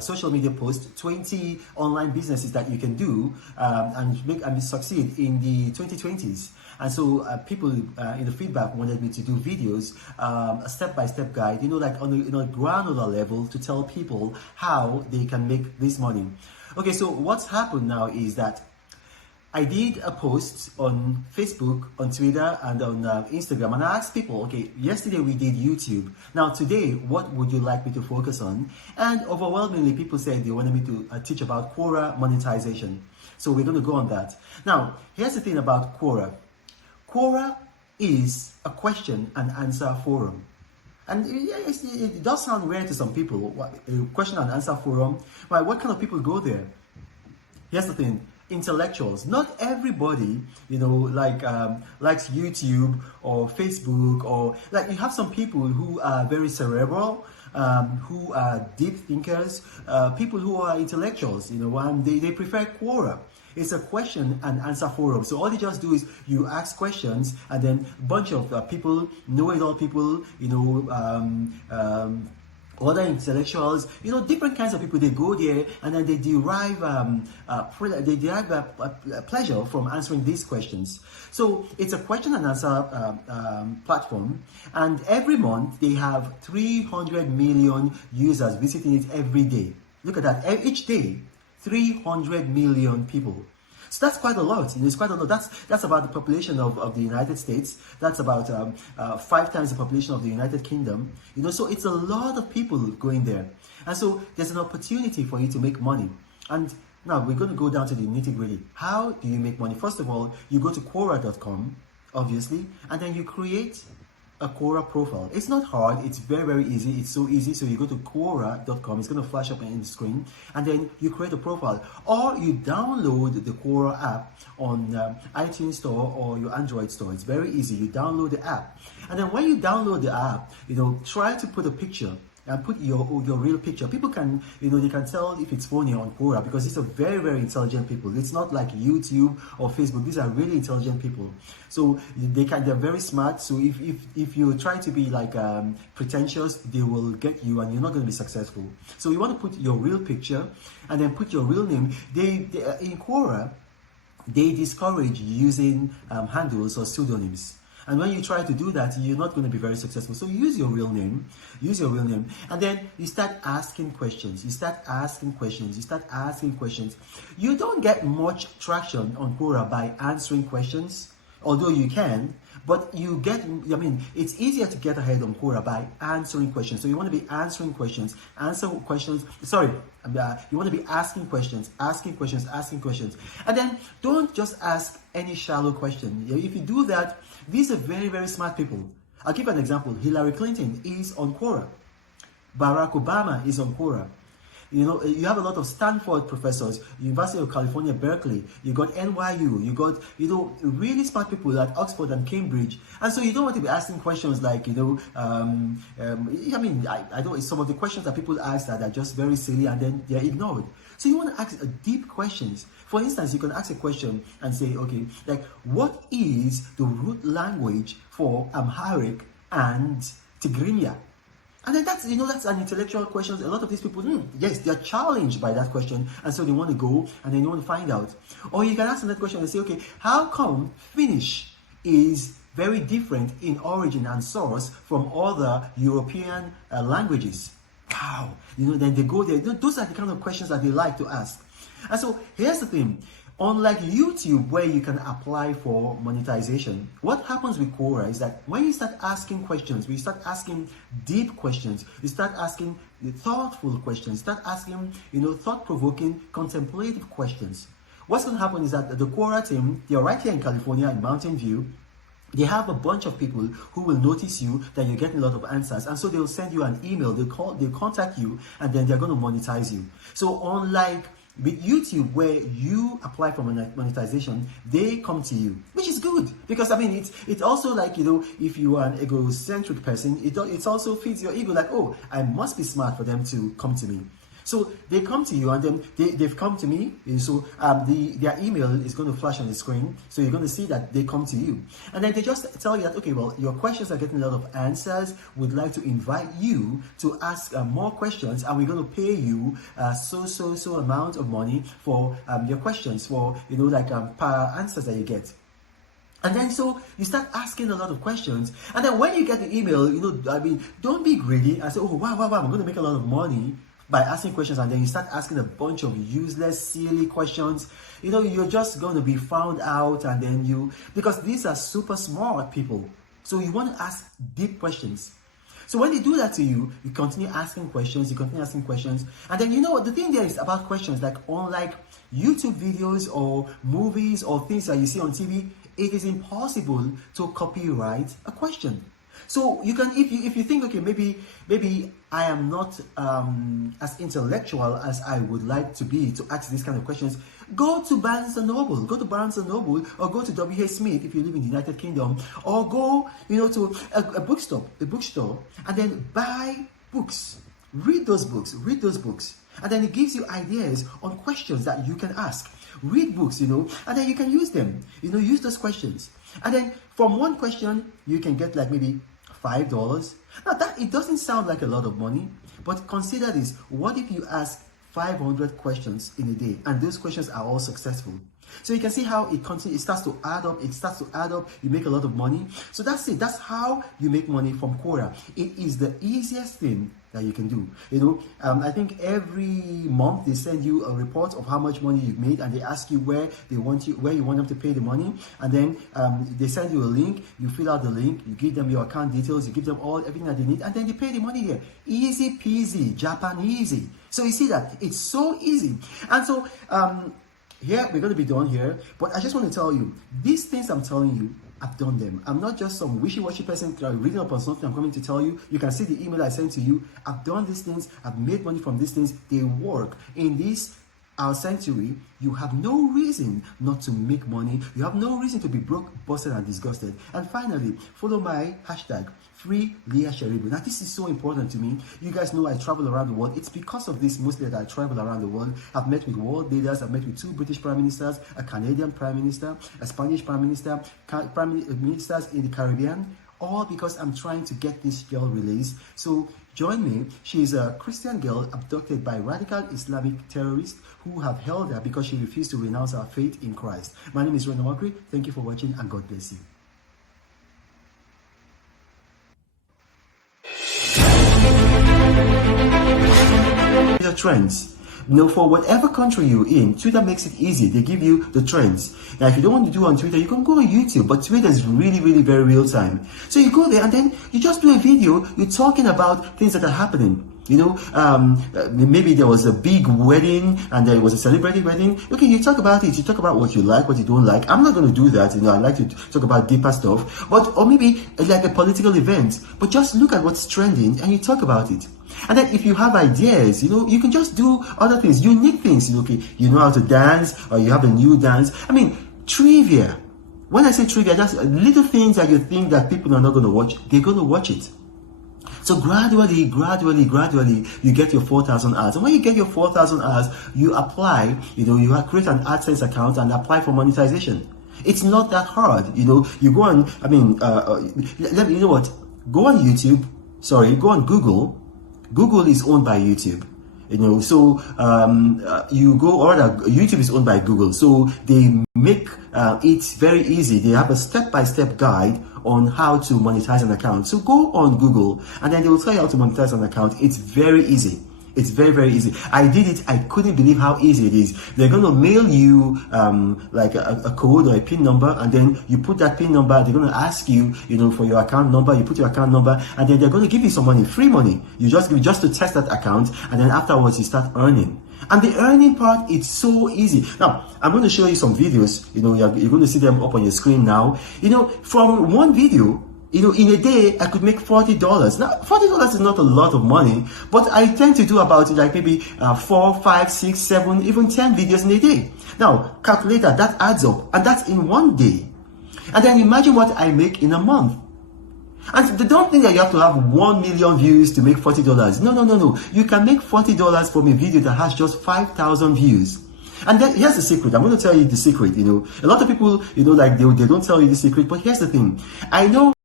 social media post, 20 online businesses that you can do and succeed in the 2020s. And so people in the feedback wanted me to do videos, a step-by-step guide, like on a granular level, to tell people how they can make this money. Okay, so what's happened now is that I did a post on Facebook, on Twitter, and on Instagram, and I asked people, okay, yesterday we did YouTube. Now today, what would you like me to focus on? And overwhelmingly, people said they wanted me to teach about quora monetization. So we're going to go on that. Now, here's the thing about quora. Quora is a question and answer forum. And it does sound weird to some people, a question and answer forum. Right, what kind of people go there? Here's the thing. Intellectuals. Not everybody, likes YouTube or Facebook, or like you have some people who are very cerebral, who are deep thinkers, people who are intellectuals, and they prefer quora. It's a question and answer forum. So all you just do is you ask questions, and then a bunch of people, know-it-all people, other intellectuals, different kinds of people, they go there and then they derive pleasure from answering these questions. So it's a question and answer platform, and every month they have 300 million users visiting it every day. Look at that, each day, 300 million people. So that's quite a lot. It's quite a lot. That's about the population of the United States. That's about 5 times the population of the United Kingdom. So it's a lot of people going there. And so there's an opportunity for you to make money. And now we're going to go down to the nitty-gritty. How do you make money? First of all, you go to quora.com, obviously, and then you create a Quora profile. It's not hard, it's very, very easy. It's so easy. So you go to quora.com, it's going to flash up in the screen, and then you create a profile, or you download the Quora app on iTunes Store or your Android store. It's very easy. You download the app, and then when you download the app, try to put a picture and put your real picture. People can, they can tell if it's phony on Quora, because these are very, very intelligent people. It's not like YouTube or Facebook. These are really intelligent people. So they're very smart. So if you try to be like pretentious, they will get you, and you're not going to be successful. So you want to put your real picture and then put your real name. They in Quora, they discourage using handles or pseudonyms. And when you try to do that, you're not going to be very successful. So use your real name, and then you start asking questions. You don't get much traction on Quora by answering questions, although you can, but it's easier to get ahead on Quora by answering questions. So you want to be answering questions, you want to be asking questions. And then don't just ask any shallow question. If you do that, these are very, very smart people. I'll give an example. Hillary Clinton is on Quora. Barack Obama is on Quora. You have a lot of Stanford professors, University of California, Berkeley. You got NYU. You got, really smart people at Oxford and Cambridge. And so you don't want to be asking questions like, I don't. Some of the questions that people ask that are just very silly, and then they're ignored. So you want to ask deep questions. For instance, you can ask a question and say, okay, like, what is the root language for Amharic and Tigrinya? And then that's an intellectual question. A lot of these people, yes, they're challenged by that question, and so they want to go and then they want to find out. Or you can ask another question and say, okay, how come Finnish is very different in origin and source from other European languages? Wow, then they go there. Those are the kind of questions that they like to ask. And so here's the thing. Unlike YouTube, where you can apply for monetization, what happens with Quora is that when you start asking questions, when you start asking deep questions, you start asking thoughtful questions, start asking, thought-provoking, contemplative questions. What's going to happen is that the Quora team, they're right here in California, in Mountain View. They have a bunch of people who will notice you, that you're getting a lot of answers, and so they'll send you an email, they'll contact you, and then they're going to monetize you. So unlike with YouTube, where you apply for monetization, they come to you, which is good, because it's also like, if you are an egocentric person, it also feeds your ego, like, oh, I must be smart for them to come to me. So they come to you, and then they've come to me. And so their email is going to flash on the screen. So you're going to see that they come to you. And then they just tell you that, okay, well, your questions are getting a lot of answers. We'd like to invite you to ask more questions, and we're going to pay you so amount of money for your questions, for, like per answers that you get. And then so you start asking a lot of questions, and then when you get the email, don't be greedy and say, oh wow, I'm going to make a lot of money by asking questions, and then you start asking a bunch of useless, silly questions. You're just going to be found out, and then because these are super smart people, so you want to ask deep questions. So when they do that to you, you continue asking questions, and then the thing there is about questions, like unlike YouTube videos or movies or things that you see on TV, it is impossible to copyright a question. So you can, if you think, okay, maybe I am not as intellectual as I would like to be to ask these kind of questions, go to Barnes and Noble, or go to W.H. Smith if you live in the United Kingdom, or go, to a bookstore, and then buy books, read those books, and then it gives you ideas on questions that you can ask. Read books, and then you can use them, use those questions. And then from one question, you can get like maybe $5. Now that, it doesn't sound like a lot of money, but consider this. What if you ask 500 questions in a day, and those questions are all successful? So you can see how it starts to add up, you make a lot of money. So that's it, that's how you make money from Quora. It is the easiest thing that you can do. I think every month they send you a report of how much money you've made, and they ask you where you want them to pay the money, and then they send you a link. You fill out the link, you give them your account details, you give them everything that they need, and then they pay the money there. Easy peasy, Japanesey. So you see that it's so easy. And so here we're going to be done here, but I just want to tell you, these things I'm telling you, I've done them. I'm not just some wishy-washy person reading up on something I'm coming to tell you. You can see the email I sent to you. I've done these things. I've made money from these things. They work. In this our century, you have no reason not to make money. You have no reason to be broke, busted, and disgusted. And finally, follow my hashtag, #FreeLeahSharibu. Now, this is so important to me. You guys know I travel around the world. It's because of this mostly that I travel around the world. I've met with world leaders. I've met with 2 British Prime Ministers, a Canadian Prime Minister, a Spanish Prime Minister, Ministers in the Caribbean, all because I'm trying to get this girl released. So join me. She is a Christian girl abducted by radical Islamic terrorists who have held her because she refused to renounce her faith in Christ. My name is Reno. Omokri. Thank you for watching, and God bless you. The trends. For whatever country you're in, Twitter makes it easy. They give you the trends. Now, if you don't want to do it on Twitter, you can go on YouTube, but Twitter is really very real time. So you go there, and then you just do a video. You're talking about things that are happening. Maybe there was a big wedding and there was a celebrity wedding. Okay, you talk about it. You talk about what you like, what you don't like. I'm not going to do that. I like to talk about deeper stuff. Or maybe like a political event. But just look at what's trending and you talk about it. And then if you have ideas, you can just do other things, unique things. Okay, you know how to dance, or you have a new dance. I mean, trivia. When I say trivia, that's little things that you think that people are not going to watch. They're going to watch it. So gradually, you get your 4,000 ads. And when you get your 4,000 ads, you apply, you create an AdSense account and apply for monetization. It's not that hard. You go on, you know what? Go on YouTube, go on Google. Google is owned by YouTube. So you go, or YouTube is owned by Google. So they make it very easy. They have a step-by-step guide on how to monetize an account. So go on Google, and then they will tell you how to monetize an account. It's very easy. It's very easy. I did it. I couldn't believe how easy it is. They're going to mail you like a code or a PIN number, and then you put that PIN number. They're going to ask you, for your account number. You put your account number, and then they're going to give you some money, free money. You just give just to test that account, and then afterwards you start earning. And the earning part, it's so easy. Now, I'm going to show you some videos. You're going to see them up on your screen now. From one video, in a day, I could make $40. Now, $40 is not a lot of money, but I tend to do about like maybe 4, 5, 6, 7, even 10 videos in a day. Now, calculate that adds up, and that's in one day. And then imagine what I make in a month. And don't think that you have to have 1 million views to make $40. No. You can make $40 from a video that has just 5,000 views. And then here's the secret. I'm going to tell you the secret. A lot of people, like they don't tell you the secret, but here's the thing. I know